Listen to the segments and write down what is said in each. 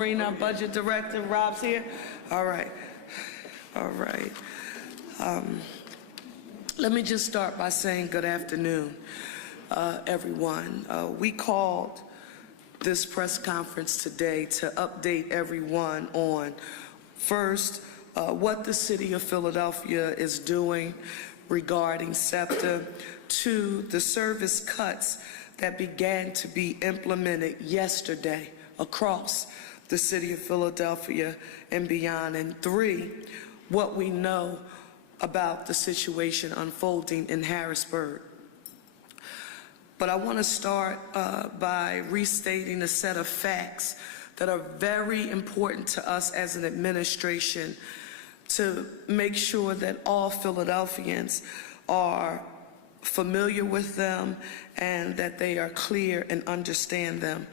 Our budget director, Rob's here. All right. Let me just start by saying good afternoon, everyone. We called this press conference today to update everyone on, first, what the city of Philadelphia is doing regarding SEPTA, two, the service cuts that began to be implemented yesterday across the city of Philadelphia and beyond, and three, what we know about the situation unfolding in Harrisburg. But I want to start by restating a set of facts that are very important to us as an administration to make sure that all Philadelphians are familiar with them and that they are clear and understand them.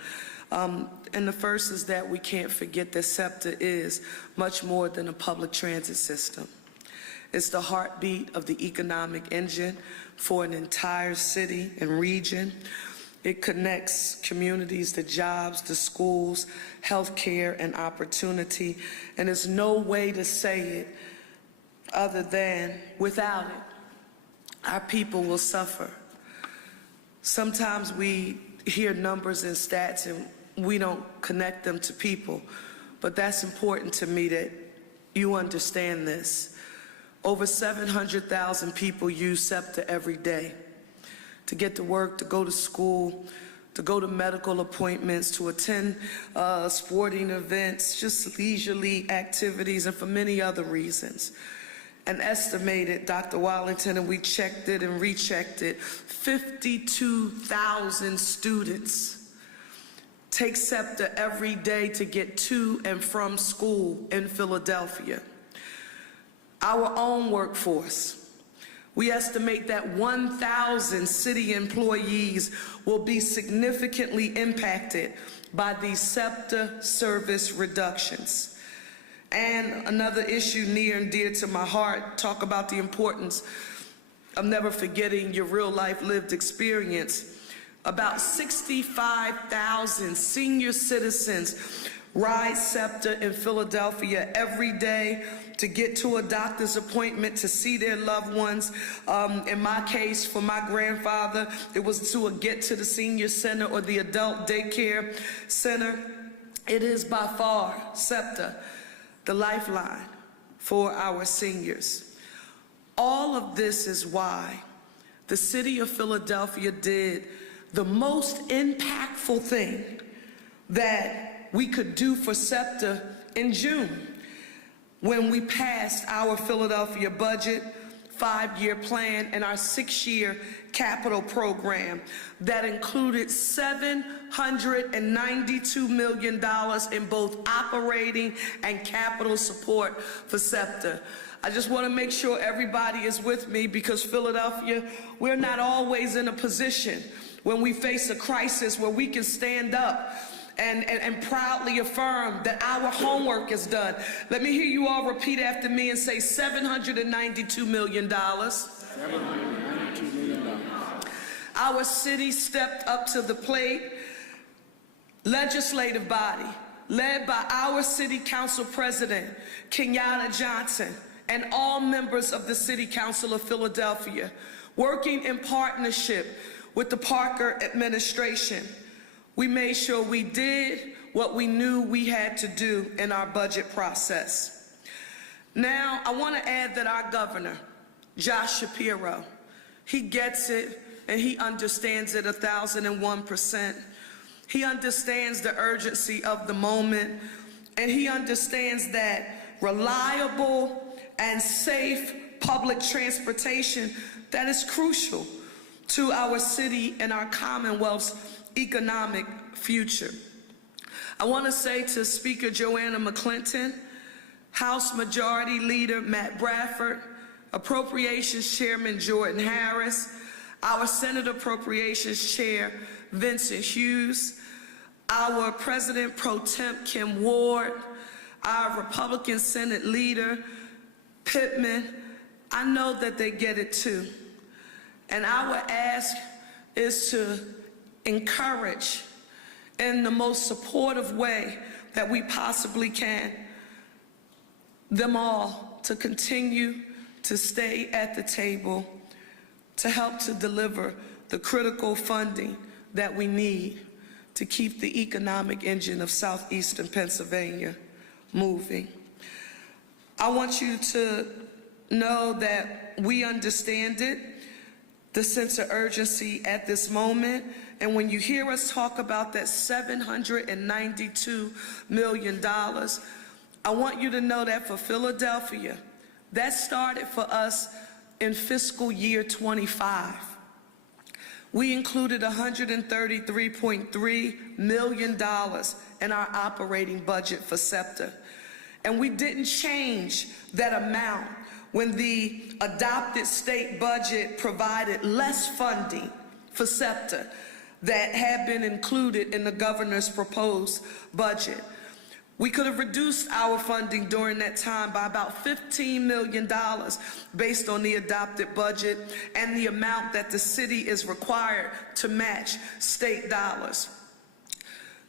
And the first is that we can't forget that SEPTA is much more than a public transit system. It's the heartbeat of the economic engine for an entire city and region. It connects communities to jobs, to schools, healthcare, and opportunity. And there's no way to say it other than without it, our people will suffer. Sometimes we hear numbers and stats and we don't connect them to people, but that's important to me that you understand this. Over 700,000 people use SEPTA every day to get to work, to go to school, to go to medical appointments, to attend sporting events, just leisurely activities, and for many other reasons. An estimated, Dr. Wallington, and we checked it and rechecked it, 52,000 students take SEPTA every day to get to and from school in Philadelphia. Our own workforce, we estimate that 1,000 city employees will be significantly impacted by these SEPTA service reductions. And another issue near and dear to my heart, talk about the importance of never forgetting your real life lived experience. About 65,000 senior citizens ride SEPTA in Philadelphia every day to get to a doctor's appointment, to see their loved ones. In my case, for my grandfather, it was to get to the senior center or the adult daycare center. It is by far, SEPTA, the lifeline for our seniors. All of this is why the city of Philadelphia did the most impactful thing that we could do for SEPTA in June when we passed our Philadelphia budget, 5-year plan, and our 6-year capital program that included $792 million in both operating and capital support for SEPTA. I just want to make sure everybody is with me, because Philadelphia, we're not always in a position when we face a crisis where we can stand up and proudly affirm that our homework is done. Let me hear you all repeat after me and say $792 million. $792 million. Our city stepped up to the plate. Legislative body, led by our city council president, Kenyatta Johnson, and all members of the City Council of Philadelphia, working in partnership with the Parker administration, we made sure we did what we knew we had to do in our budget process. Now, I want to add that our governor, Josh Shapiro, he gets it and he understands it 1,001%. He understands the urgency of the moment, and he understands that reliable and safe public transportation, that is crucial to our city and our Commonwealth's economic future. I want to say to Speaker Joanna McClinton, House Majority Leader Matt Bradford, Appropriations Chairman Jordan Harris, our Senate Appropriations Chair Vincent Hughes, our President Pro Temp Kim Ward, our Republican Senate Leader Pittman. I know that they get it too. And our ask is to encourage in the most supportive way that we possibly can, them all to continue to stay at the table to help to deliver the critical funding that we need to keep the economic engine of southeastern Pennsylvania moving. I want you to know that we understand it, the sense of urgency at this moment. And when you hear us talk about that $792 million, I want you to know that for Philadelphia, that started for us in fiscal year 25. We included $133.3 million in our operating budget for SEPTA. And we didn't change that amount when the adopted state budget provided less funding for SEPTA that had been included in the governor's proposed budget. We could have reduced our funding during that time by about $15 million based on the adopted budget and the amount that the city is required to match state dollars.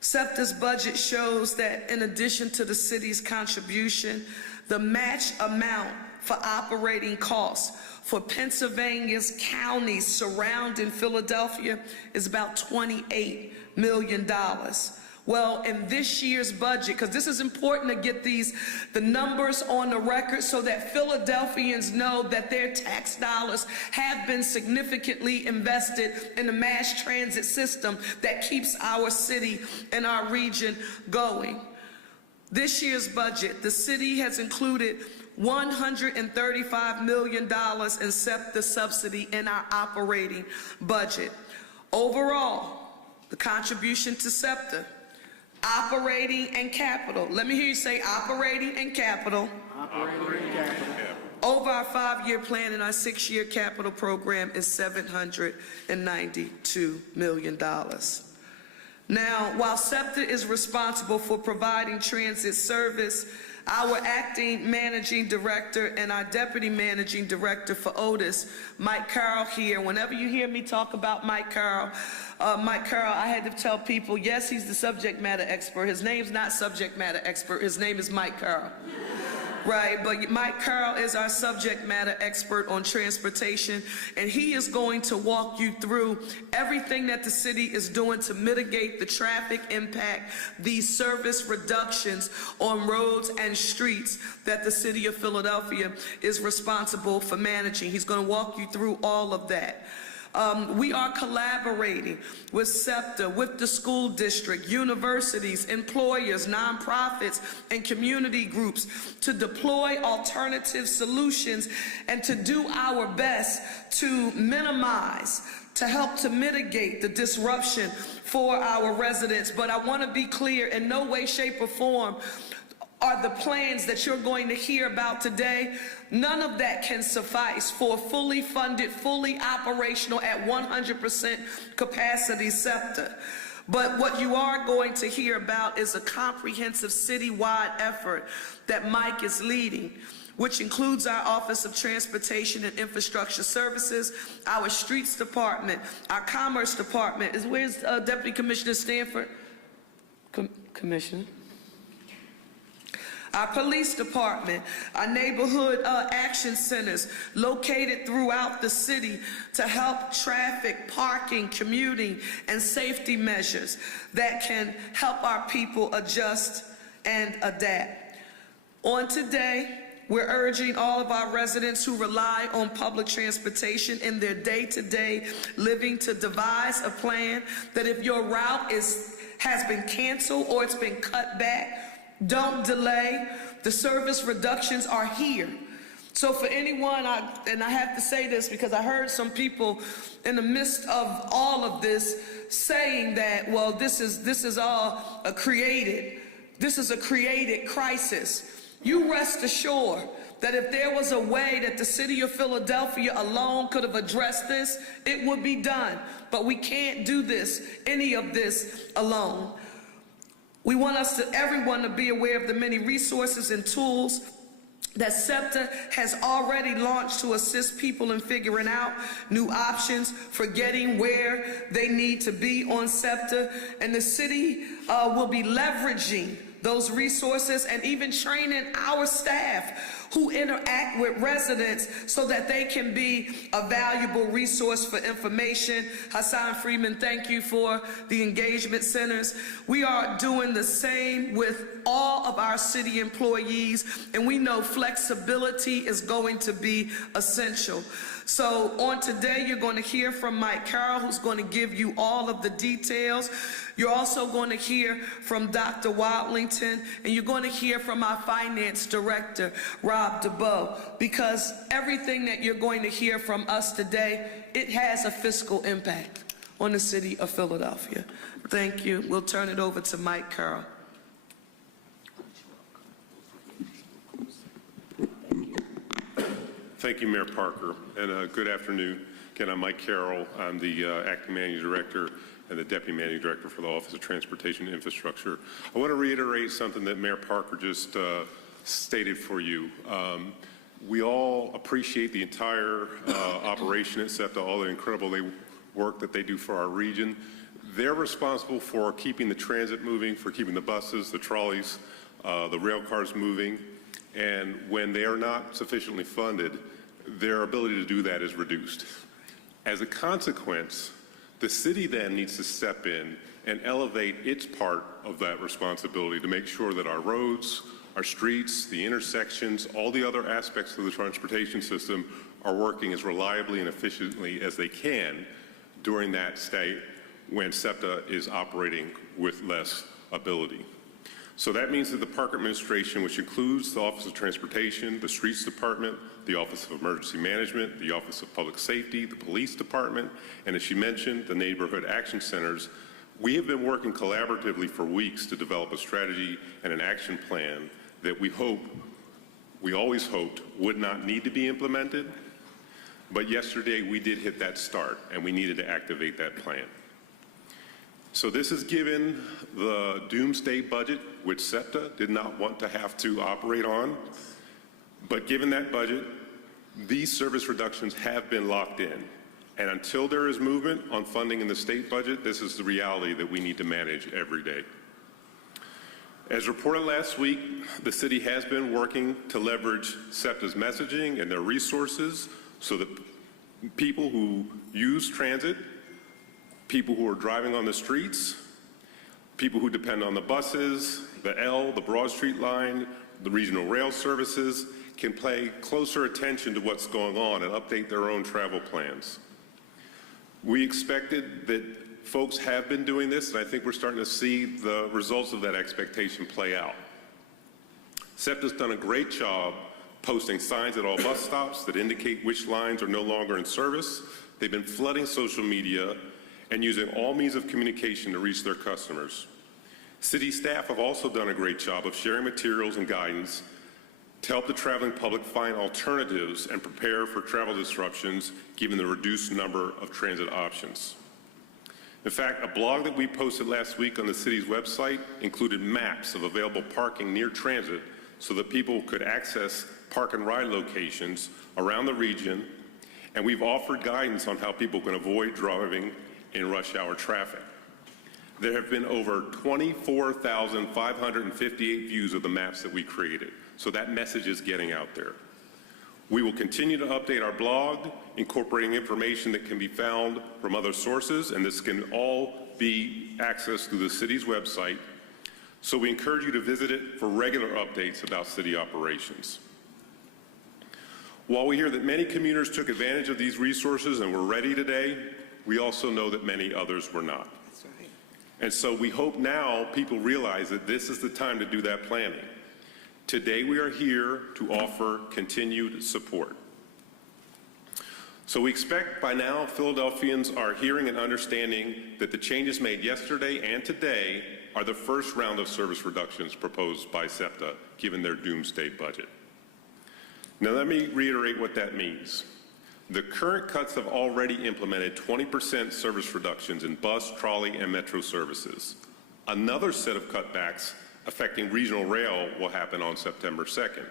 SEPTA's budget shows that in addition to the city's contribution, the match amount for operating costs for Pennsylvania's counties surrounding Philadelphia is about $28 million. Well, in this year's budget, because this is important to get the numbers on the record so that Philadelphians know that their tax dollars have been significantly invested in the mass transit system that keeps our city and our region going. This year's budget, the city has included $135 million in SEPTA subsidy in our operating budget. Overall, the contribution to SEPTA, operating and capital. Let me hear you say operating and capital. Operating and capital. Over our 5-year plan and our 6-year capital program is $792 million. Now, while SEPTA is responsible for providing transit service, our acting managing director and our deputy managing director for Otis, Mike Carroll here. Whenever you hear me talk about Mike Carroll, I had to tell people, yes, he's the subject matter expert. His name's not subject matter expert. His name is Mike Carroll. Right, but Mike Carroll is our subject matter expert on transportation, and he is going to walk you through everything that the city is doing to mitigate the traffic impact, these service reductions on roads and streets that the city of Philadelphia is responsible for managing. He's going to walk you through all of that. We are collaborating with SEPTA, with the school district, universities, employers, nonprofits, and community groups to deploy alternative solutions and to do our best to minimize, to help to mitigate the disruption for our residents. But I want to be clear, in no way, shape, or form are the plans that you're going to hear about today. None of that can suffice for a fully funded, fully operational at 100% capacity SEPTA. But what you are going to hear about is a comprehensive citywide effort that Mike is leading, which includes our Office of Transportation and Infrastructure Services, our Streets Department, our Commerce Department. Where's Deputy Commissioner Stanford? Commissioner? Our police department, our neighborhood action centers located throughout the city to help traffic, parking, commuting, and safety measures that can help our people adjust and adapt. On today, we're urging all of our residents who rely on public transportation in their day-to-day living to devise a plan that if your route has been canceled or it's been cut back, don't delay. The service reductions are here. So for anyone, and I have to say this because I heard some people in the midst of all of this saying that, well, this is all a created crisis. You rest assured that if there was a way that the city of Philadelphia alone could have addressed this, it would be done. But we can't do any of this alone. We want everyone to be aware of the many resources and tools that SEPTA has already launched to assist people in figuring out new options for getting where they need to be on SEPTA. And the city will be leveraging those resources and even training our staff who interact with residents so that they can be a valuable resource for information. Hassan Freeman, thank you for the engagement centers. We are doing the same with all of our city employees, and we know flexibility is going to be essential. So on today, you're going to hear from Mike Carroll, who's going to give you all of the details. You're also going to hear from Dr. Wadlington, and you're going to hear from our finance director, Rob DeBow, because everything that you're going to hear from us today, it has a fiscal impact on the city of Philadelphia. Thank you. We'll turn it over to Mike Carroll. Thank you, Mayor Parker, and good afternoon. Again, I'm Mike Carroll. I'm the Acting Managing Director and the Deputy Managing Director for the Office of Transportation and Infrastructure. I want to reiterate something that Mayor Parker just stated for you. We all appreciate the entire operation at SEPTA, all the incredible work that they do for our region. They're responsible for keeping the transit moving, for keeping the buses, the trolleys, the rail cars moving. And when they are not sufficiently funded, their ability to do that is reduced. As a consequence, the city then needs to step in and elevate its part of that responsibility to make sure that our roads, our streets, the intersections, all the other aspects of the transportation system are working as reliably and efficiently as they can during that state when SEPTA is operating with less ability. So that means that the Parker administration, which includes the Office of Transportation, the Streets Department, the Office of Emergency Management, the Office of Public Safety, the Police Department, and as she mentioned, the Neighborhood Action Centers, we have been working collaboratively for weeks to develop a strategy and an action plan that we always hoped would not need to be implemented. But yesterday we did hit that start and we needed to activate that plan. So this is given the doomsday budget, which SEPTA did not want to have to operate on. But given that budget, these service reductions have been locked in. And until there is movement on funding in the state budget, this is the reality that we need to manage every day. As reported last week, the city has been working to leverage SEPTA's messaging and their resources so that people who use transit, people who are driving on the streets, people who depend on the buses, the Broad Street line, the regional rail services, can pay closer attention to what's going on and update their own travel plans. We expected that folks have been doing this, and I think we're starting to see the results of that expectation play out. SEPTA's done a great job posting signs at all bus stops that indicate which lines are no longer in service. They've been flooding social media and using all means of communication to reach their customers. City staff have also done a great job of sharing materials and guidance to help the traveling public find alternatives and prepare for travel disruptions given the reduced number of transit options. In fact, a blog that we posted last week on the city's website included maps of available parking near transit so that people could access park and ride locations around the region, and we've offered guidance on how people can avoid driving in rush hour traffic. There have been over 24,558 views of the maps that we created, so that message is getting out there. We will continue to update our blog, incorporating information that can be found from other sources, and this can all be accessed through the city's website. So we encourage you to visit it for regular updates about city operations. While we hear that many commuters took advantage of these resources and were ready today, we also know that many others were not. That's right. And so we hope now people realize that this is the time to do that planning. Today we are here to offer continued support. So we expect by now Philadelphians are hearing and understanding that the changes made yesterday and today are the first round of service reductions proposed by SEPTA, given their doomsday budget. Now let me reiterate what that means. The current cuts have already implemented 20% service reductions in bus, trolley, and metro services. Another set of cutbacks affecting regional rail will happen on September 2nd.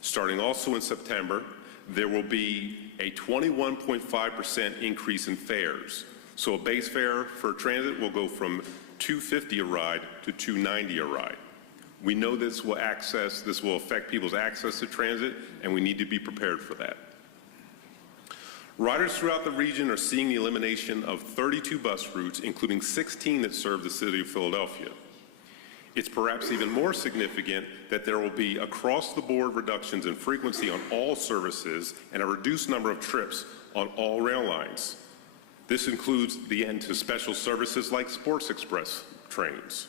Starting also in September, there will be a 21.5% increase in fares. So a base fare for transit will go from $2.50 a ride to $2.90 a ride. We know this will affect people's access to transit, and we need to be prepared for that. Riders throughout the region are seeing the elimination of 32 bus routes, including 16 that serve the city of Philadelphia. It's perhaps even more significant that there will be across-the-board reductions in frequency on all services and a reduced number of trips on all rail lines. This includes the end to special services like Sports Express trains.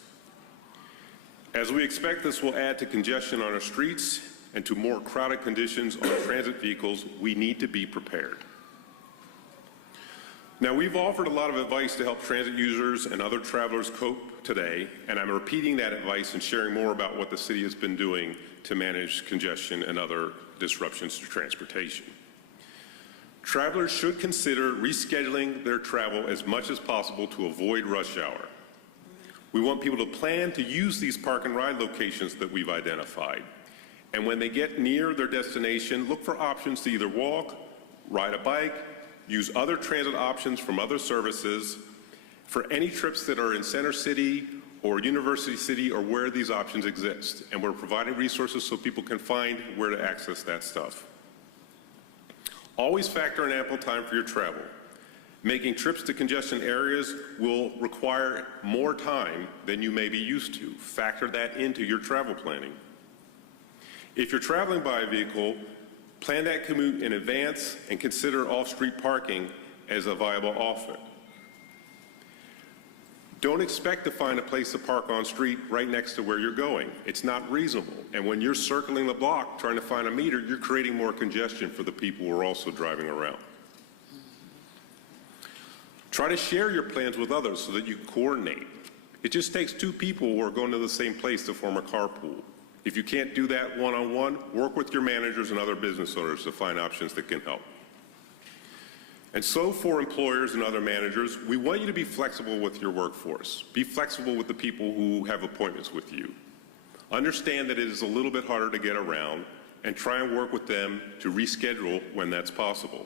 As we expect, this will add to congestion on our streets and to more crowded conditions on transit vehicles. We need to be prepared. Now, we've offered a lot of advice to help transit users and other travelers cope today, and I'm repeating that advice and sharing more about what the city has been doing to manage congestion and other disruptions to transportation. Travelers should consider rescheduling their travel as much as possible to avoid rush hour. We want people to plan to use these park and ride locations that we've identified. And when they get near their destination, look for options to either walk, ride a bike, use other transit options from other services for any trips that are in Center City or University City or where these options exist. And we're providing resources so people can find where to access that stuff. Always factor in ample time for your travel. Making trips to congestion areas will require more time than you may be used to. Factor that into your travel planning. If you're traveling by a vehicle, plan that commute in advance and consider off-street parking as a viable option. Don't expect to find a place to park on street right next to where you're going. It's not reasonable. And when you're circling the block trying to find a meter, you're creating more congestion for the people who are also driving around. Try to share your plans with others so that you coordinate. It just takes two people who are going to the same place to form a carpool. If you can't do that one-on-one, work with your managers and other business owners to find options that can help. And so for employers and other managers, we want you to be flexible with your workforce. Be flexible with the people who have appointments with you. Understand that it is a little bit harder to get around and try and work with them to reschedule when that's possible.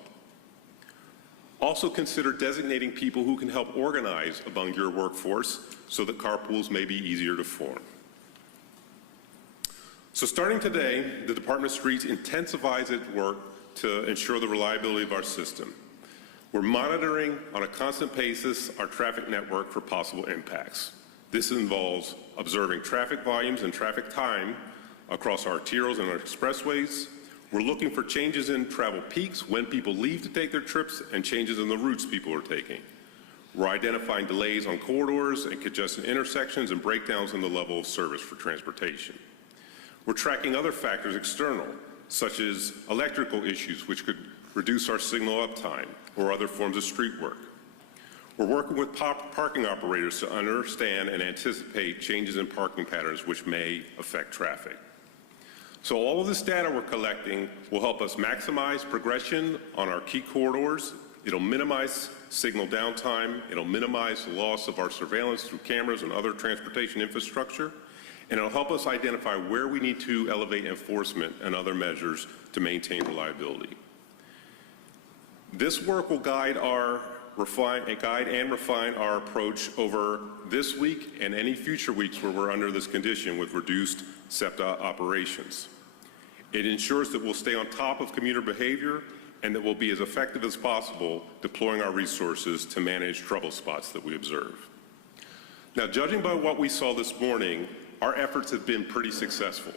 Also consider designating people who can help organize among your workforce so that carpools may be easier to form. So starting today, the Department of Streets intensifies its work to ensure the reliability of our system. We're monitoring on a constant basis our traffic network for possible impacts. This involves observing traffic volumes and traffic time across our arterials and our expressways. We're looking for changes in travel peaks, when people leave to take their trips, and changes in the routes people are taking. We're identifying delays on corridors and congested intersections and breakdowns in the level of service for transportation. We're tracking other factors external, such as electrical issues, which could reduce our signal uptime, or other forms of street work. We're working with parking operators to understand and anticipate changes in parking patterns which may affect traffic. So all of this data we're collecting will help us maximize progression on our key corridors. It'll minimize signal downtime. It'll minimize the loss of our surveillance through cameras and other transportation infrastructure. And it'll help us identify where we need to elevate enforcement and other measures to maintain reliability. This work will guide and refine our approach over this week and any future weeks where we're under this condition with reduced SEPTA operations. It ensures that we'll stay on top of commuter behavior and that we'll be as effective as possible deploying our resources to manage trouble spots that we observe. Now, judging by what we saw this morning, our efforts have been pretty successful.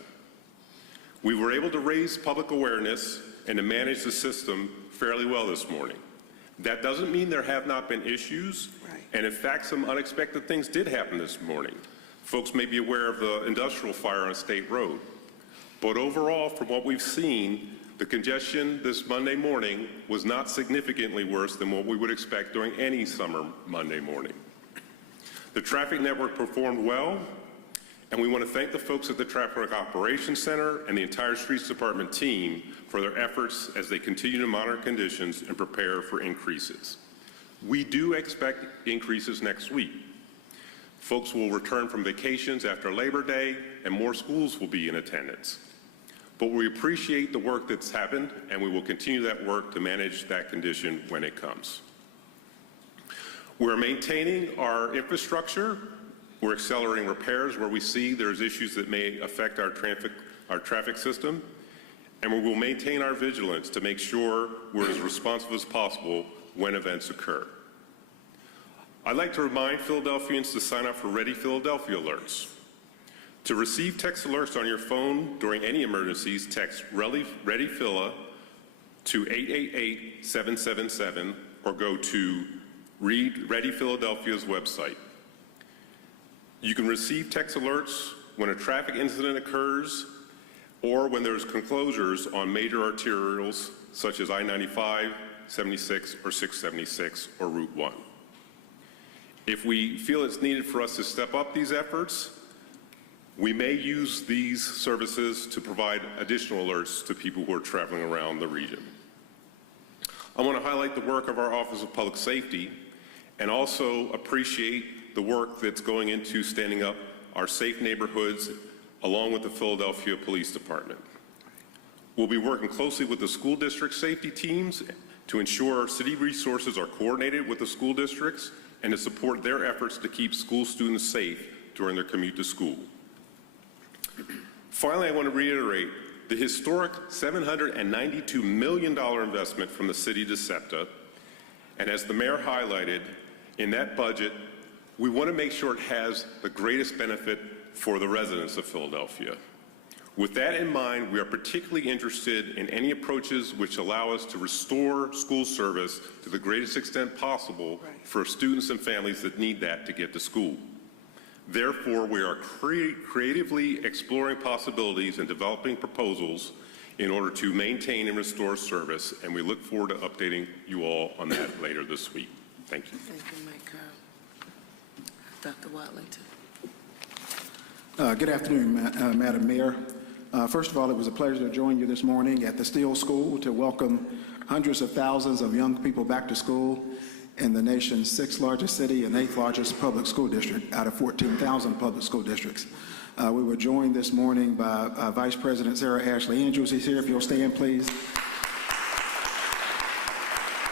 We were able to raise public awareness and to manage the system fairly well this morning. That doesn't mean there have not been issues, and in fact, some unexpected things did happen this morning. Folks may be aware of the industrial fire on State Road. But overall, from what we've seen, the congestion this Monday morning was not significantly worse than what we would expect during any summer Monday morning. The traffic network performed well, and we want to thank the folks at the Traffic Operations Center and the entire Streets Department team for their efforts as they continue to monitor conditions and prepare for increases. We do expect increases next week. Folks will return from vacations after Labor Day, and more schools will be in attendance. But we appreciate the work that's happened, and we will continue that work to manage that condition when it comes. We're maintaining our infrastructure We're accelerating repairs where we see there's issues that may affect our traffic system. And we will maintain our vigilance to make sure we're as responsive as possible when events occur. I'd like to remind Philadelphians to sign up for Ready Philadelphia alerts. To receive text alerts on your phone during any emergencies, text Ready Phila to 888-777 or go to Ready Philadelphia's website. You can receive text alerts when a traffic incident occurs or when there's closures on major arterials such as I-95, 76, or 676, or Route 1. If we feel it's needed for us to step up these efforts, we may use these services to provide additional alerts to people who are traveling around the region. I want to highlight the work of our Office of Public Safety and also appreciate the work that's going into standing up our safe neighborhoods along with the Philadelphia Police Department. We'll be working closely with the school district safety teams to ensure our city resources are coordinated with the school districts and to support their efforts to keep school students safe during their commute to school. Finally, I want to reiterate the historic $792 million investment from the city to SEPTA. And as the mayor highlighted, in that budget, we want to make sure it has the greatest benefit for the residents of Philadelphia. With that in mind, we are particularly interested in any approaches which allow us to restore school service to the greatest extent possible for students and families that need that to get to school. Therefore, we are creatively exploring possibilities and developing proposals in order to maintain and restore service, and we look forward to updating you all on that later this week. Thank you. Thank you, Mike. Dr. Watlington. Good afternoon, Madam Mayor. First of all, it was a pleasure to join you this morning at the Steele School to welcome hundreds of thousands of young people back to school in the nation's 6th largest city and 8th largest public school district out of 14,000 public school districts. We were joined this morning by Vice President Sarah Ashley Andrews. He's here, if you'll stand, please.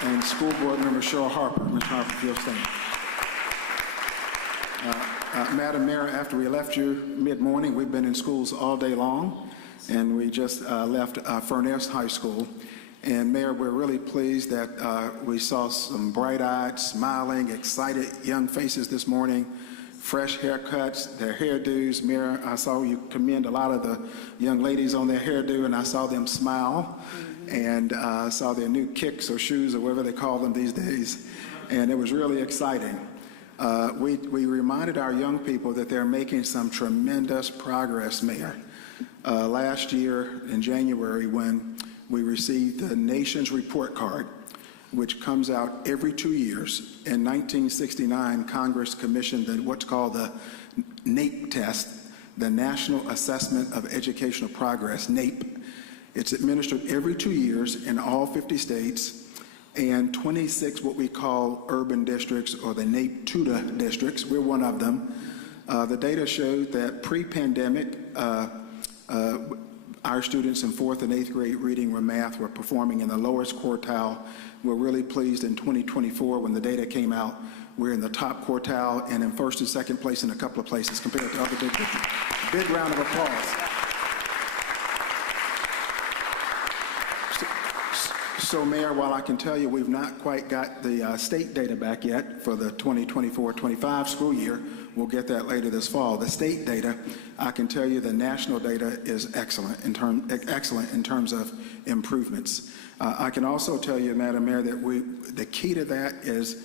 And School Board Member Cherelle Parker. Ms. Harper, if you'll stand. Madam Mayor, after we left you mid-morning, we've been in schools all day long, and we just left Furness High School. And Mayor, we're really pleased that we saw some bright-eyed, smiling, excited young faces this morning, fresh haircuts, their hairdos. Mayor, I saw you commend a lot of the young ladies on their hairdo, and I saw them smile, and saw their new kicks or shoes or whatever they call them these days, and it was really exciting. We reminded our young people that they're making some tremendous progress, Mayor. Last year in January, when we received the nation's report card, which comes out every 2 years. In 1969, Congress commissioned what's called the NAEP test, the National Assessment of Educational Progress, NAEP. It's administered every 2 years in all 50 states, and 26 what we call urban districts, or the NAEP TUDA districts. We're one of them. The data showed that pre-pandemic, our students in 4th and 8th grade reading or math were performing in the lowest quartile. We're really pleased in 2024 when the data came out, we're in the top quartile and in 1st and 2nd place in a couple of places compared to other big districts. Big round of applause. So, Mayor, while I can tell you we've not quite got the state data back yet for the 2024-25 school year, we'll get that later this fall. The state data, I can tell you the national data is excellent in terms of improvements. I can also tell you, Madam Mayor, that the key to that is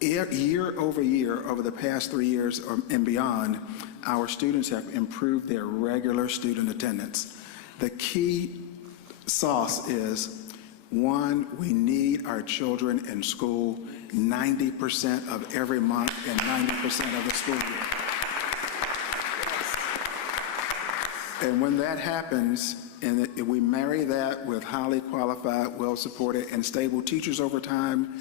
year over year, over the past 3 years and beyond, our students have improved their regular student attendance. The key sauce is, one, we need our children in school 90% of every month and 90% of the school year. And when that happens, and we marry that with highly qualified, well-supported, and stable teachers over time,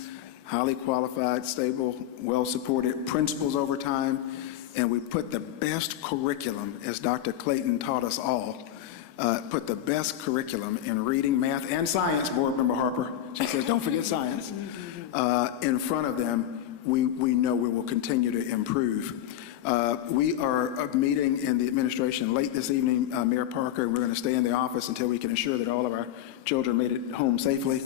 highly qualified, stable, well-supported principals over time, and we put the best curriculum, as Dr. Clayton taught us all, put the best curriculum in reading, math, and science, Board Member Harper, she says, don't forget science, in front of them, we know we will continue to improve. We are meeting in the administration late this evening, Mayor Parker, and we're going to stay in the office until we can ensure that all of our children made it home safely.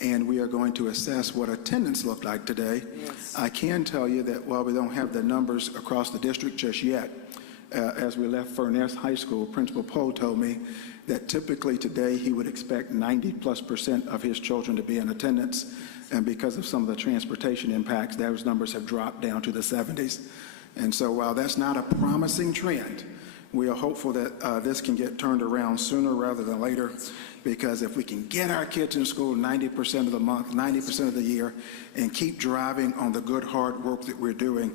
And we are going to assess what attendance looked like today. Yes. I can tell you that while we don't have the numbers across the district just yet, as we left Furness High School, Principal Poe told me that typically today he would expect 90+% of his children to be in attendance. And because of some of the transportation impacts, those numbers have dropped down to the 70s. And so while that's not a promising trend, we are hopeful that this can get turned around sooner rather than later, because if we can get our kids in school 90% of the month, 90% of the year, and keep driving on the good hard work that we're doing,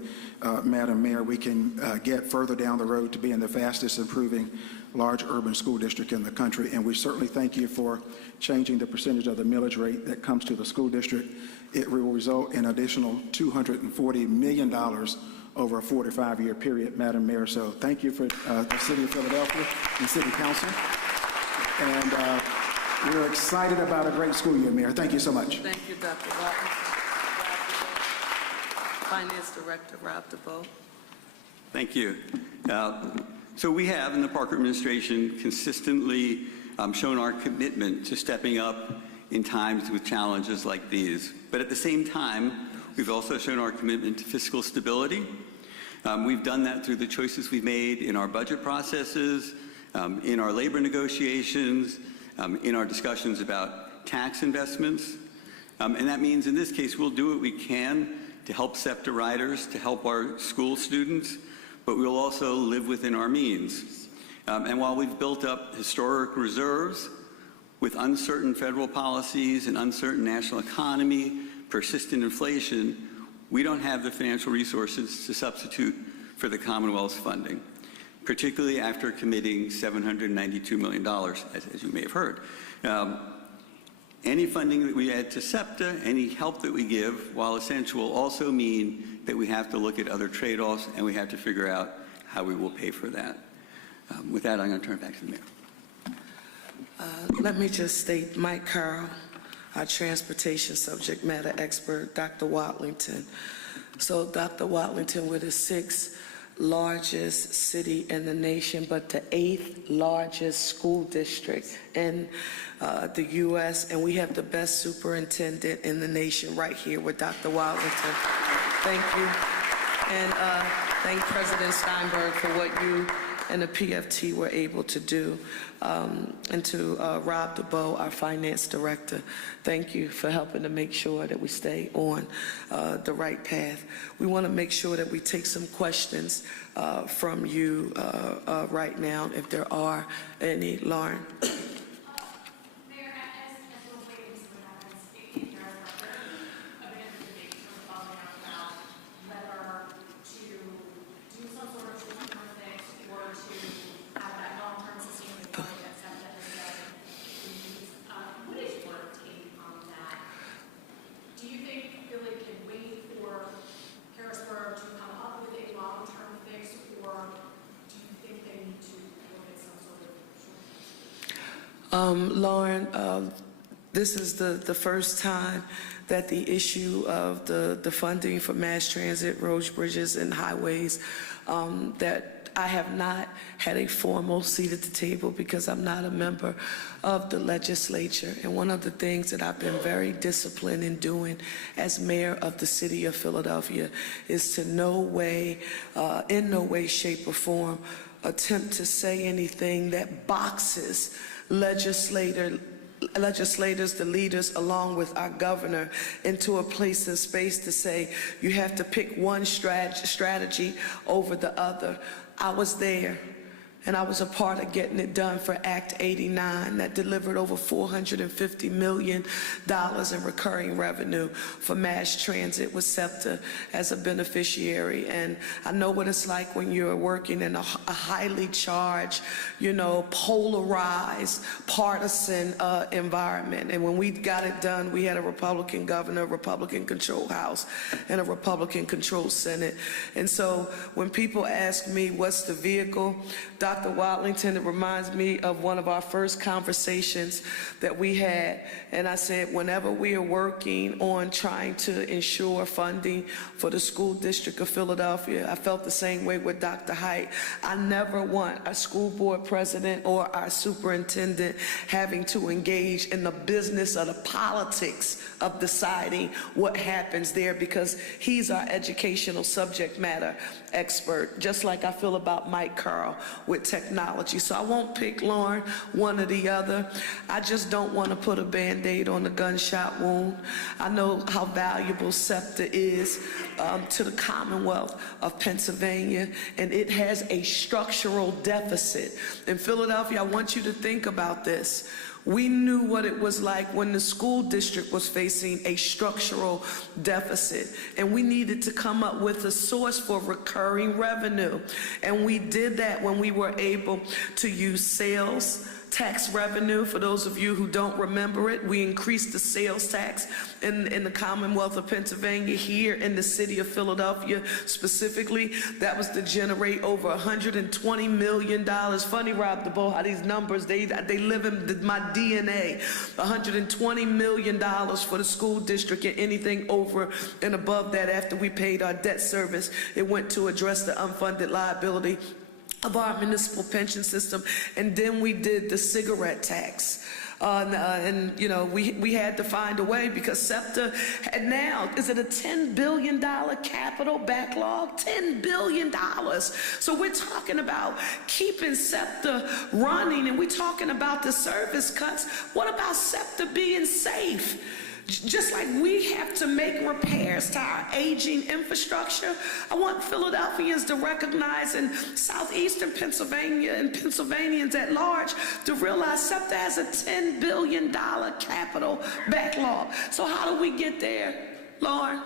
Madam Mayor, we can get further down the road to being the fastest improving large urban school district in the country. And we certainly thank you for changing the percentage of the millage rate that comes to the school district. It will result in additional $240 million over a 45-year period, Madam Mayor. So thank you for the City of Philadelphia and City Council. And we're excited about a great school year, Mayor. Thank you so much. Thank you, Dr. Watson. Finance Director Rob DeBoe. Thank you. So we have in the Parker administration consistently shown our commitment to stepping up in times with challenges like these. But at the same time, we've also shown our commitment to fiscal stability. We've done that through the choices we've made in our budget processes, in our labor negotiations, in our discussions about tax investments. And that means in this case, we'll do what we can to help SEPTA riders, to help our school students, but we'll also live within our means. And while we've built up historic reserves with uncertain federal policies and uncertain national economy, persistent inflation, we don't have the financial resources to substitute for the Commonwealth's funding, particularly after committing $792 million, as you may have heard. Any funding that we add to SEPTA, any help that we give, while essential, will also mean that we have to look at other trade-offs and we have to figure out how we will pay for that. With that, I'm going to turn it back to the Mayor. Let me just state Mike Carroll, our transportation subject matter expert, Dr. Watlington. So Dr. Watlington, we're the 6th largest city in the nation, but the 8th largest school district in the U.S., and we have the best superintendent in the nation right here with Dr. Watlington. Thank you. And thank President Steinberg for what you and the PFT were able to do. And to Rob DeBoe, our finance director, thank you for helping to make sure that we stay on the right path. We want to make sure that we take some questions from you right now, if there are any. Lauren. Mayor, as we're waiting to see what happens, in Cherelle Parker, a bit of a debate sort of following up about whether to do some sort of short-term fix or to have that long-term sustainability that SEPTA has said we use. What is your take on that? Do you think Philly can wait for Harrisburg to come up with a long-term fix, or do you think they need to look at some sort of short-term fix? Lauren, this is the first time that the issue of the funding for mass transit, roads, bridges, and highways, that I have not had a formal seat at the table because I'm not a member of the legislature. And one of the things that I've been very disciplined in doing as mayor of the city of Philadelphia is to in no way, shape, or form attempt to say anything that boxes legislators, the leaders, along with our governor, into a place and space to say you have to pick one strategy over the other. I was there, and I was a part of getting it done for Act 89 that delivered over $450 million in recurring revenue for mass transit with SEPTA as a beneficiary. And I know what it's like when you're working in a highly charged, polarized, partisan environment. And when we got it done, we had a Republican governor, a Republican-controlled House, and a Republican-controlled Senate. And so when people ask me what's the vehicle, Dr. Dr. Watlington, it reminds me of one of our first conversations that we had. And I said, whenever we are working on trying to ensure funding for the school district of Philadelphia, I felt the same way with Dr. Height. I never want a school board president or our superintendent having to engage in the business or the politics of deciding what happens there, because he's our educational subject matter expert, just like I feel about Mike Carl with technology. So I won't pick, Lauren, one or the other. I just don't want to put a Band-Aid on the gunshot wound. I know how valuable SEPTA is to the Commonwealth of Pennsylvania, and it has a structural deficit. In Philadelphia, I want you to think about this. We knew what it was like when the school district was facing a structural deficit, and we needed to come up with a source for recurring revenue. And we did that when we were able to use sales tax revenue. For those of you who don't remember it, we increased the sales tax in the Commonwealth of Pennsylvania, here in the city of Philadelphia specifically. That was to generate over $120 million. Funny, Rob DeBoe, how these numbers, they live in my DNA. $120 million for the school district, and anything over and above that after we paid our debt service, it went to address the unfunded liability of our municipal pension system. And then we did the cigarette tax. And you know, we had to find a way, because SEPTA had now, is it a $10 billion capital backlog? $10 billion. So we're talking about keeping SEPTA running, and we're talking about the service cuts. What about SEPTA being safe? Just like we have to make repairs to our aging infrastructure, I want Philadelphians to recognize, in southeastern Pennsylvania and Pennsylvanians at large, to realize SEPTA has a $10 billion capital backlog. So how do we get there, Lauren?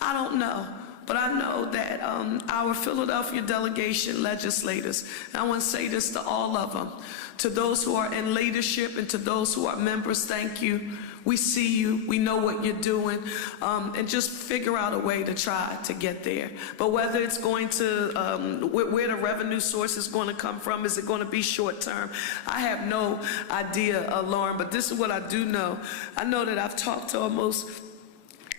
I don't know. But I know that our Philadelphia delegation legislators, and I want to say this to all of them, to those who are in leadership and to those who are members, thank you. We see you, we know what you're doing, and just figure out a way to try to get there. But whether it's going to, where the revenue source is going to come from, is it going to be short term? I have no idea, Lauren, but this is what I do know. I know that I've talked to almost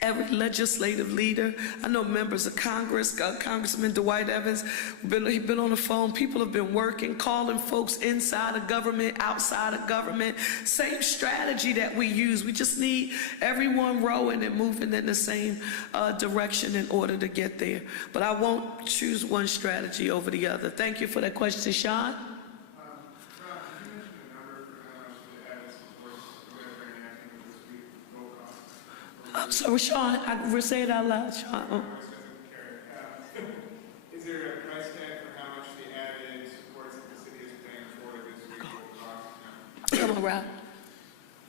every legislative leader. I know members of Congress, Congressman Dwight Evans, he's been on the phone. People have been working, calling folks inside of government, outside of government. Same strategy that we use. We just need everyone rowing and moving in the same direction in order to get there. But I won't choose one strategy over the other. Thank you for that question, Sean. I'm sorry, Sean, we'll say it out loud, Sean. Is there a price tag for how much the added supports that the city is paying for this week will cost? Come on, Rob.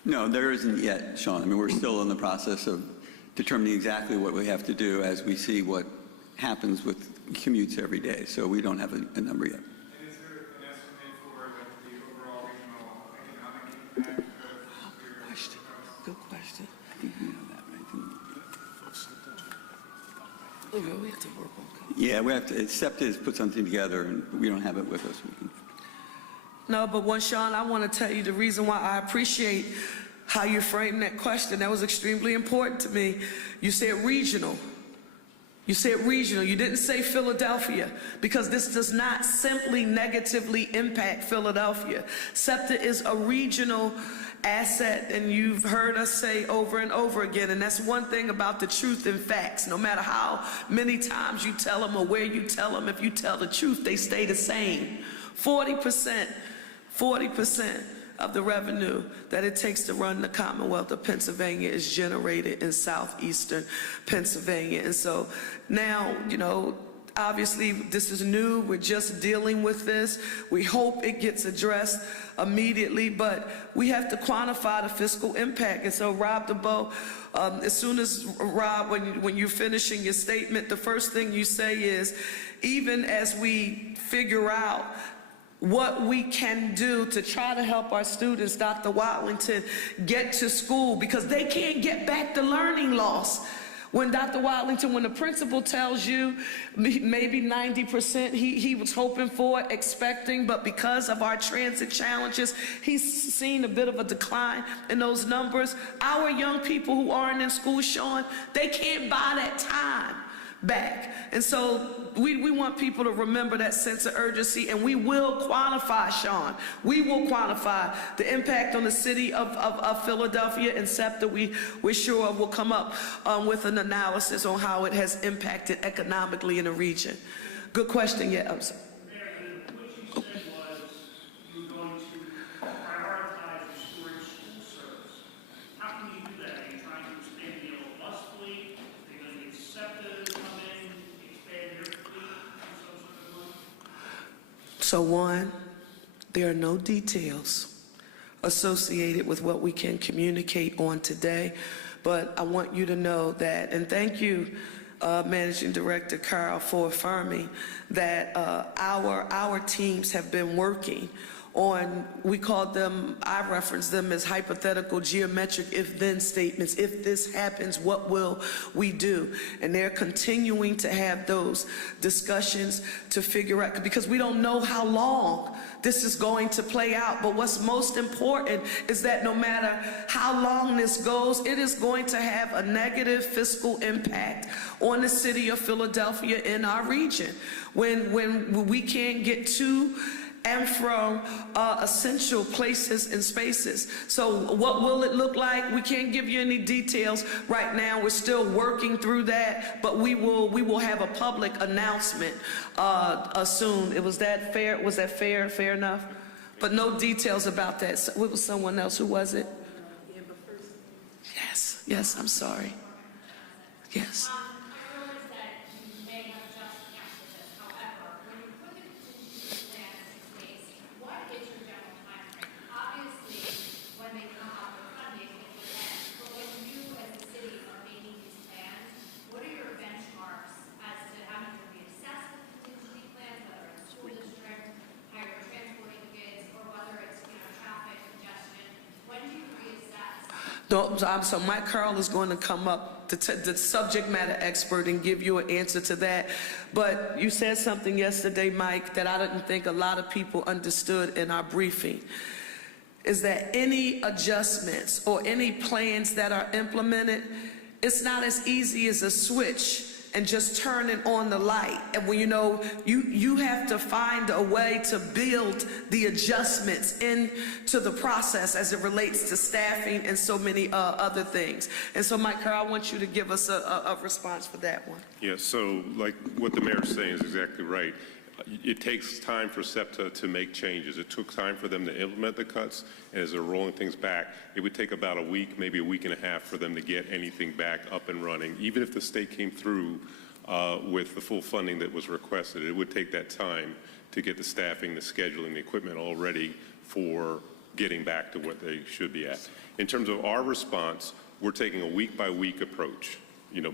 No, there isn't yet, Sean. I mean, we're still in the process of determining exactly what we have to do as we see what happens with commutes every day. So we don't have a number yet. And is there an estimate for the overall regional economic impact of Good question. Good question. I think we know that, right? We have to work on it. Yeah, we have to. SEPTA has put something together, and we don't have it with us. No, but Sean, I want to tell you the reason why I appreciate how you framed that question. That was extremely important to me. You said regional. You said regional. You didn't say Philadelphia, because this does not simply negatively impact Philadelphia. SEPTA is a regional asset, and you've heard us say over and over again, and that's one thing about the truth and facts. No matter how many times you tell them or where you tell them, if you tell the truth, they stay the same. 40% of the revenue that it takes to run the Commonwealth of Pennsylvania is generated in southeastern Pennsylvania. And so now, you know, obviously this is new. We're just dealing with this. We hope it gets addressed immediately, but we have to quantify the fiscal impact. And so, Rob DeBoe, as soon as, Rob, when you're finishing your statement, the first thing you say is, even as we figure out what we can do to try to help our students, Dr. Watlington, get to school, because they can't get back the learning loss. When Dr. Watlington, when the principal tells you maybe 90% he was hoping for, expecting, but because of our transit challenges, he's seen a bit of a decline in those numbers. Our young people who aren't in school, Sean, they can't buy that time back. And so we want people to remember that sense of urgency, and we will quantify, Sean. We will quantify the impact on the city of Philadelphia, and SEPTA, we're sure will come up with an analysis on how it has impacted economically in the region. Good question. Yeah, I'm sorry. Mary, what you said was you were going to prioritize restoring school service. How can you do that? Are you trying to expand the yellow bus fleet? Are you going to get SEPTA to come in, expand their fleet in some sort of way? So one, there are no details associated with what we can communicate on today, but I want you to know that, and thank you, Managing Director Carl, for affirming that our teams have been working on, we call them, I reference them as hypothetical geometric if-then statements. If this happens, what will we do? And they're continuing to have those discussions to figure out, because we don't know how long this is going to play out. But what's most important is that no matter how long this goes, it is going to have a negative fiscal impact on the city of Philadelphia in our region. When we can't get to and from essential places and spaces. So what will it look like? We can't give you any details right now. We're still working through that, but we will have a public announcement soon. Was that fair? Was that fair? Fair enough? But no details about that. So, it was someone else. Who was it? Yes. Yes. I'm sorry. Yes. I realize that you may have just answered this. However, when you put the contingency plan in place, what is your general timeframe? Obviously, when they come up with funding, it depends. But when you, as a city, are making these plans, what are your benchmarks as to having to reassess the contingency plans, whether it's school district, how you're transporting kids, or whether it's traffic congestion? When do you reassess? So Mike Carl is going to come up, the subject matter expert, and give you an answer to that. But you said something yesterday, Mike, that I didn't think a lot of people understood in our briefing, is that any adjustments or any plans that are implemented, it's not as easy as a switch and just turning on the light. And when you have to find a way to build the adjustments into the process as it relates to staffing and so many other things. And so, Mike Carr, I want you to give us a response for that one. Yeah, so like what the mayor's saying is exactly right. It takes time for SEPTA to make changes. It took time for them to implement the cuts, and as they're rolling things back, it would take about a week, maybe a week and a half for them to get anything back up and running. Even if the state came through with the full funding that was requested, it would take that time to get the staffing, the scheduling, the equipment all ready for getting back to what they should be at. In terms of our response, we're taking a week-by-week approach,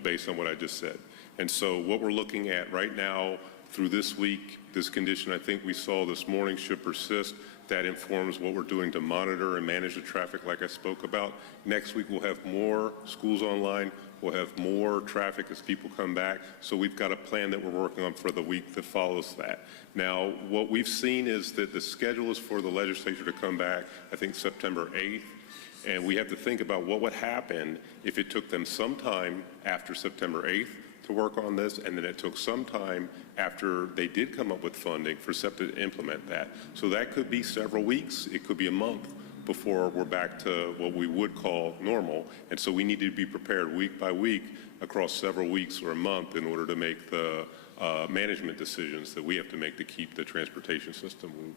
based on what I just said. And so what we're looking at right now, through this week, this condition I think we saw this morning should persist. That informs what we're doing to monitor and manage the traffic like I spoke about. Next week we'll have more schools online. We'll have more traffic as people come back. So we've got a plan that we're working on for the week that follows that. Now, what we've seen is that the schedule is for the legislature to come back, I think September 8th. And we have to think about what would happen if it took them some time after September 8th to work on this, and then it took some time after they did come up with funding for SEPTA to implement that. So that could be several weeks, it could be a month before we're back to what we would call normal. And so we need to be prepared week by week across several weeks or a month in order to make the management decisions that we have to make to keep the transportation system moving.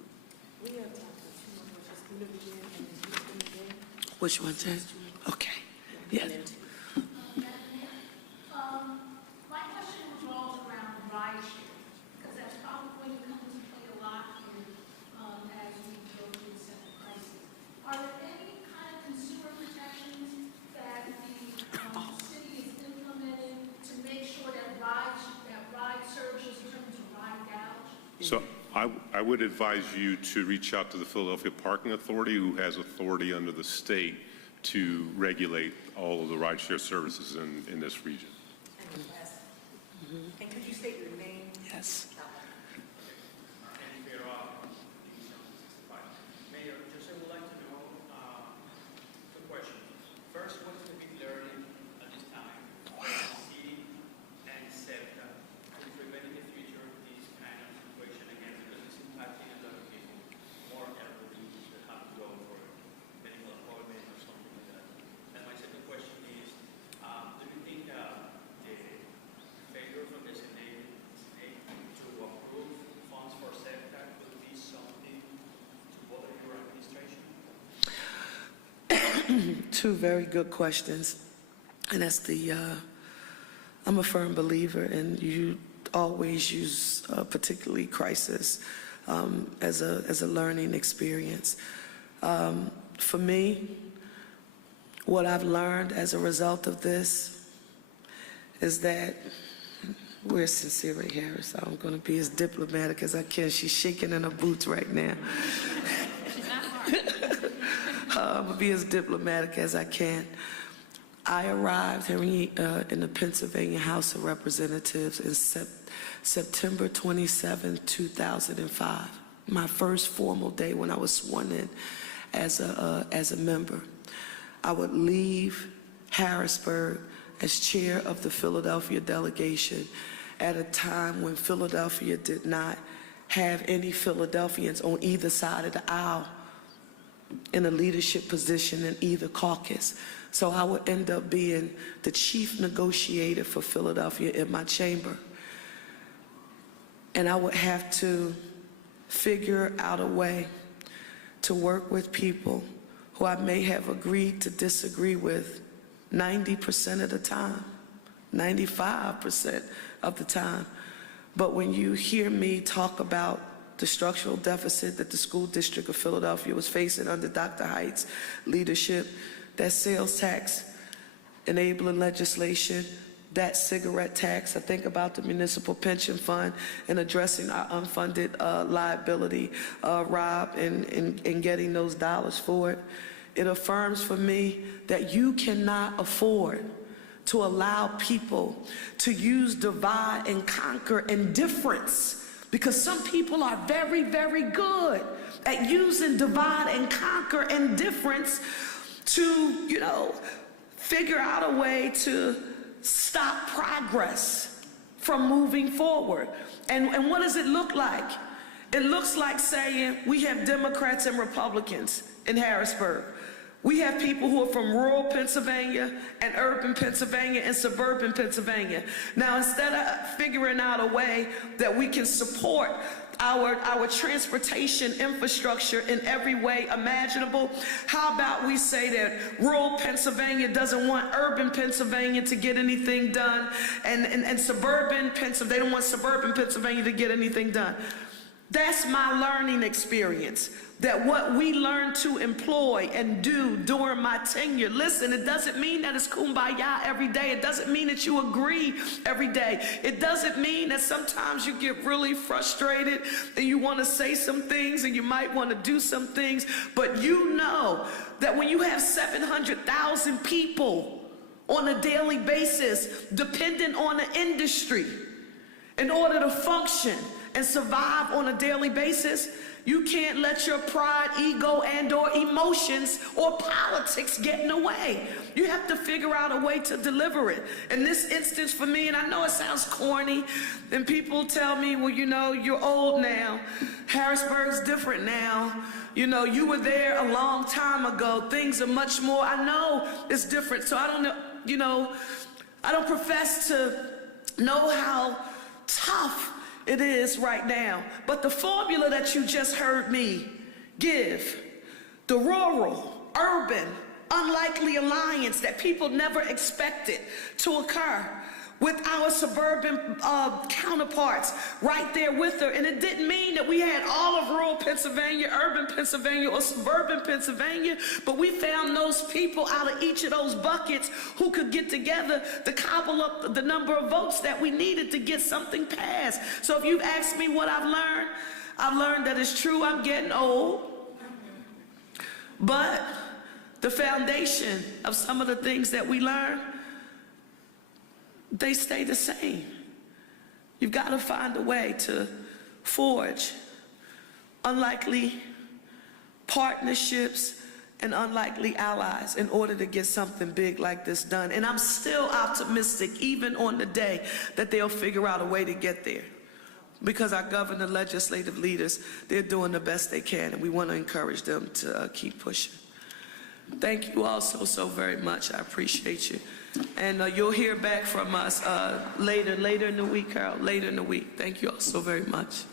We have time for 2 more questions. Which one, Ted? Okay. Yeah. My question revolves around rideshare, because that's probably going to come into play a lot as we go through the SEPTA crisis. Are there any kind of consumer protections that the city is implementing to make sure that ride surges turn to ride gouge? So I would advise you to reach out to the Philadelphia Parking Authority, who has authority under the state to regulate all of the rideshare services in this region. And could you state your name? Yes. Mayor, just I would like to know two questions. First, what is the big learning at this time? City and SEPTA to prevent in the future this kind of situation again, because it's impacting a lot of people, more elderly that have to go for medical appointment or something like that. And my second question is, do you think the failure from the Senate to approve funds for SEPTA could be something to bother your administration? Two very good questions. And that's I'm a firm believer, and you always use particularly crisis as a learning experience. For me, what I've learned as a result of this is that we're sincere right here, so I'm going to be as diplomatic as I can. She's shaking in her boots right now. I'm going to be as diplomatic as I can. I arrived here in the Pennsylvania House of Representatives in September 27, 2005, my first formal day when I was sworn in as a member. I would leave Harrisburg as chair of the Philadelphia delegation at a time when Philadelphia did not have any Philadelphians on either side of the aisle in a leadership position in either caucus. So I would end up being the chief negotiator for Philadelphia in my chamber. And I would have to figure out a way to work with people who I may have agreed to disagree with 90% of the time, 95% of the time. But when you hear me talk about the structural deficit that the school district of Philadelphia was facing under Dr. Height's leadership, that sales tax enabling legislation, that cigarette tax, I think about the municipal pension fund and addressing our unfunded liability, Rob, and getting those dollars for it. It affirms for me that you cannot afford to allow people to use divide and conquer and difference, because some people are very, very good at using divide and conquer and difference to, figure out a way to stop progress from moving forward. And what does it look like? It looks like saying we have Democrats and Republicans in Harrisburg. We have people who are from rural Pennsylvania and urban Pennsylvania and suburban Pennsylvania. Now, instead of figuring out a way that we can support our transportation infrastructure in every way imaginable, how about we say that rural Pennsylvania doesn't want urban Pennsylvania to get anything done, and suburban Pennsylvania, they don't want suburban Pennsylvania to get anything done. That's my learning experience, that what we learn to employ and do during my tenure, listen, it doesn't mean that it's kumbaya every day. It doesn't mean that you agree every day. It doesn't mean that sometimes you get really frustrated and you want to say some things and you might want to do some things, but you know that when you have 700,000 people on a daily basis dependent on the industry in order to function and survive on a daily basis, you can't let your pride, ego, and or emotions or politics get in the way. You have to figure out a way to deliver it. In this instance for me, and I know it sounds corny, and people tell me, well, you're old now. Harrisburg's different now. You were there a long time ago. Things are much more, I know it's different. So I don't know, I don't profess to know how tough it is right now. But the formula that you just heard me give, the rural, urban, unlikely alliance that people never expected to occur with our suburban counterparts right there with her. And it didn't mean that we had all of rural Pennsylvania, urban Pennsylvania, or suburban Pennsylvania, but we found those people out of each of those buckets who could get together to cobble up the number of votes that we needed to get something passed. So if you've asked me what I've learned that it's true, I'm getting old. But the foundation of some of the things that we learned they stay the same. You've got to find a way to forge unlikely partnerships and unlikely allies in order to get something big like this done. And I'm still optimistic, even on the day, that they'll figure out a way to get there. Because our governor, legislative leaders, they're doing the best they can, and we want to encourage them to keep pushing. Thank you all so very much. I appreciate you. And you'll hear back from us later in the week, Carol, later in the week. Thank you all so very much.